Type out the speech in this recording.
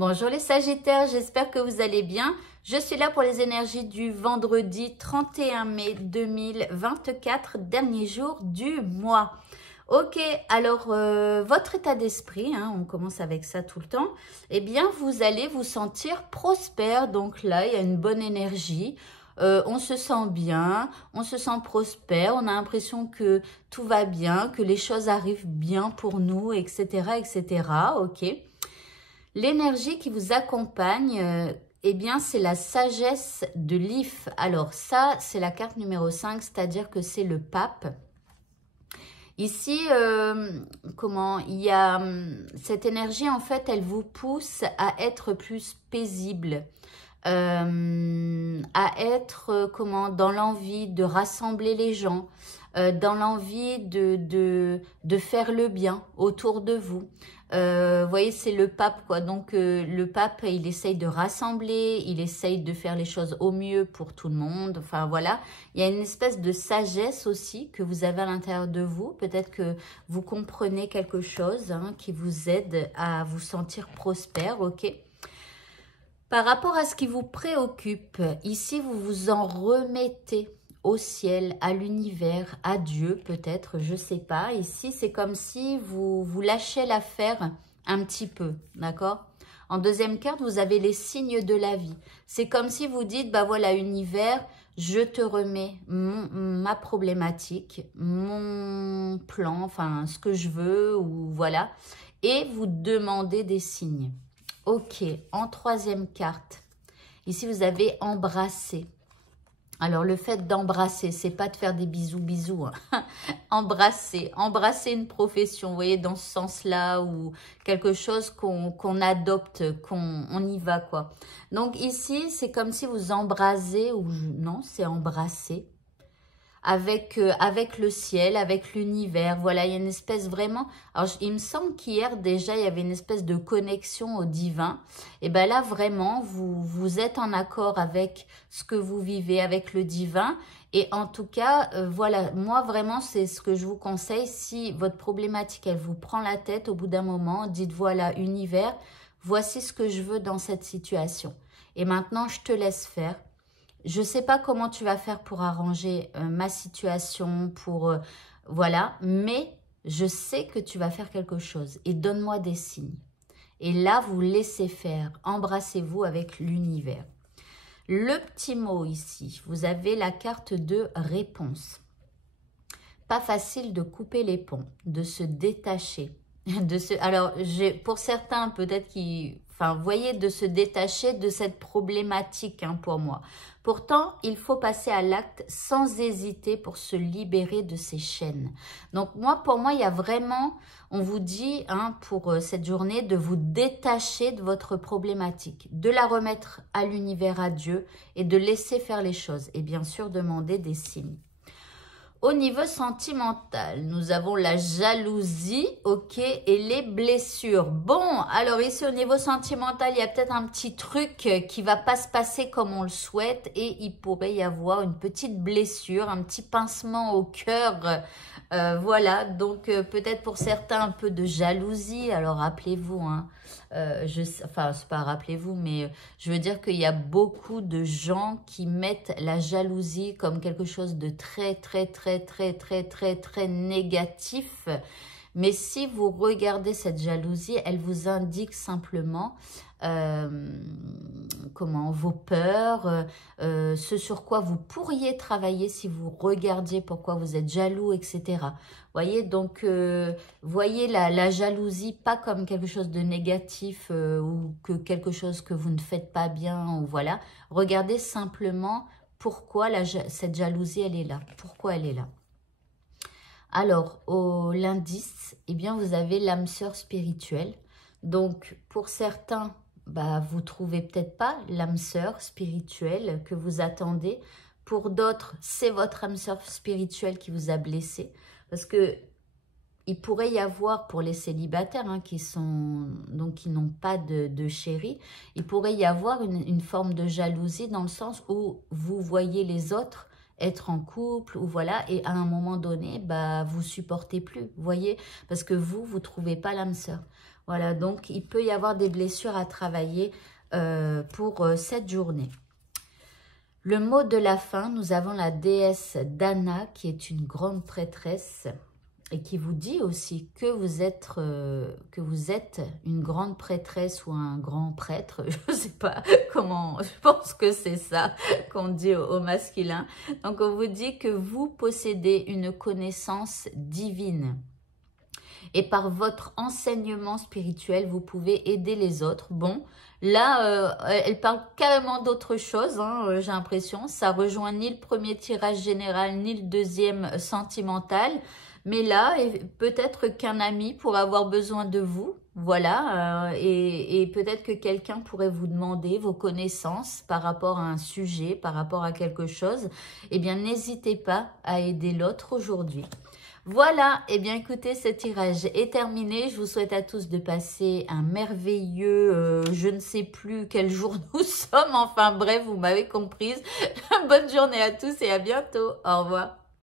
Bonjour les Sagittaires, j'espère que vous allez bien. Je suis là pour les énergies du vendredi 31 mai 2024, dernier jour du mois. Ok, alors votre état d'esprit, on commence avec ça tout le temps, eh bien vous allez vous sentir prospère. Donc là, il y a une bonne énergie. On se sent bien, on se sent prospère, on a l'impression que tout va bien, que les choses arrivent bien pour nous, etc., etc. Ok. L'énergie qui vous accompagne, eh bien, c'est la sagesse de l'If. Alors ça, c'est la carte numéro 5, c'est-à-dire que c'est le pape. Ici, il y a cette énergie, en fait, elle vous pousse à être plus paisible, à être, dans l'envie de rassembler les gens, dans l'envie de faire le bien autour de vous. Vous voyez, c'est le pape, quoi. Donc, le pape, il essaye de rassembler, il essaye de faire les choses au mieux pour tout le monde. Enfin, voilà. Il y a une espèce de sagesse aussi que vous avez à l'intérieur de vous. Peut-être que vous comprenez quelque chose qui vous aide à vous sentir prospère, ok? Par rapport à ce qui vous préoccupe, ici, vous vous en remettez au ciel, à l'univers, à Dieu peut-être, je ne sais pas. Ici, c'est comme si vous lâchez l'affaire un petit peu, d'accord? En deuxième carte, vous avez les signes de la vie. C'est comme si vous dites, bah voilà, univers, je te remets ma problématique, mon plan, enfin, ce que je veux, ou voilà, et vous demandez des signes. Ok, en troisième carte, ici, vous avez embrassé. Alors, le fait d'embrasser, c'est pas de faire des bisous. Embrasser une profession, vous voyez, dans ce sens-là, ou quelque chose qu'on adopte, qu'on y va, quoi. Donc, ici, c'est comme si vous embrasez, ou non, c'est embrasser. Avec le ciel, avec l'univers, voilà, il y a une espèce vraiment... Alors, il me semble qu'hier, déjà, il y avait une espèce de connexion au divin. Et bien là, vraiment, vous êtes en accord avec ce que vous vivez, avec le divin. Et en tout cas, voilà, moi, vraiment, c'est ce que je vous conseille. Si votre problématique, elle vous prend la tête, au bout d'un moment, dites, voilà, univers, voici ce que je veux dans cette situation. Et maintenant, je te laisse faire. Je ne sais pas comment tu vas faire pour arranger ma situation, voilà, mais je sais que tu vas faire quelque chose et donne-moi des signes. Et là, vous laissez faire, embrassez-vous avec l'univers. Le petit mot ici, vous avez la carte de réponse. Pas facile de couper les ponts, de se détacher. Alors, pour certains, peut-être qui... Enfin, vous voyez, de se détacher de cette problématique pour moi. Pourtant, il faut passer à l'acte sans hésiter pour se libérer de ces chaînes. Donc, pour moi, il y a vraiment, on vous dit pour cette journée, de vous détacher de votre problématique, de la remettre à l'univers, à Dieu, et de laisser faire les choses. Et bien sûr, demander des signes. Au niveau sentimental, nous avons la jalousie, ok, et les blessures. Bon, alors ici au niveau sentimental, il y a peut-être un petit truc qui va pas se passer comme on le souhaite et il pourrait y avoir une petite blessure, un petit pincement au cœur. Voilà, donc peut-être pour certains un peu de jalousie. Alors rappelez-vous, enfin c'est pas rappelez-vous, mais je veux dire qu'il y a beaucoup de gens qui mettent la jalousie comme quelque chose de très négatif. Mais si vous regardez cette jalousie, elle vous indique simplement vos peurs, ce sur quoi vous pourriez travailler si vous regardiez pourquoi vous êtes jaloux, etc. Voyez, donc, voyez la jalousie pas comme quelque chose de négatif ou que quelque chose que vous ne faites pas bien, ou voilà. Regardez simplement pourquoi cette jalousie, elle est là. Pourquoi elle est là. Alors, l'indice, eh bien, vous avez l'âme sœur spirituelle. Donc, pour certains, vous trouvez peut-être pas l'âme sœur spirituelle que vous attendez. Pour d'autres, c'est votre âme sœur spirituelle qui vous a blessé. Parce que il pourrait y avoir, pour les célibataires qui n'ont pas de chéri, il pourrait y avoir une forme de jalousie dans le sens où vous voyez les autres être en couple, ou voilà, et à un moment donné, vous supportez plus, vous voyez, parce que vous trouvez pas l'âme sœur. Voilà, donc il peut y avoir des blessures à travailler pour cette journée. Le mot de la fin, nous avons la déesse Dana, qui est une grande prêtresse et qui vous dit aussi que vous êtes une grande prêtresse ou un grand prêtre. Je ne sais pas comment, je pense que c'est ça qu'on dit au masculin. Donc, on vous dit que vous possédez une connaissance divine. Et par votre enseignement spirituel, vous pouvez aider les autres. Bon, là, elle parle carrément d'autre chose, hein, j'ai l'impression. Ça rejoint ni le premier tirage général, ni le deuxième sentimental. Mais là, peut-être qu'un ami pourrait avoir besoin de vous. Voilà, et peut-être que quelqu'un pourrait vous demander vos connaissances par rapport à un sujet, par rapport à quelque chose. Eh bien, n'hésitez pas à aider l'autre aujourd'hui. Voilà, et bien écoutez, ce tirage est terminé. Je vous souhaite à tous de passer un merveilleux, je ne sais plus quel jour nous sommes. Enfin bref, vous m'avez comprise. Bonne journée à tous et à bientôt. Au revoir.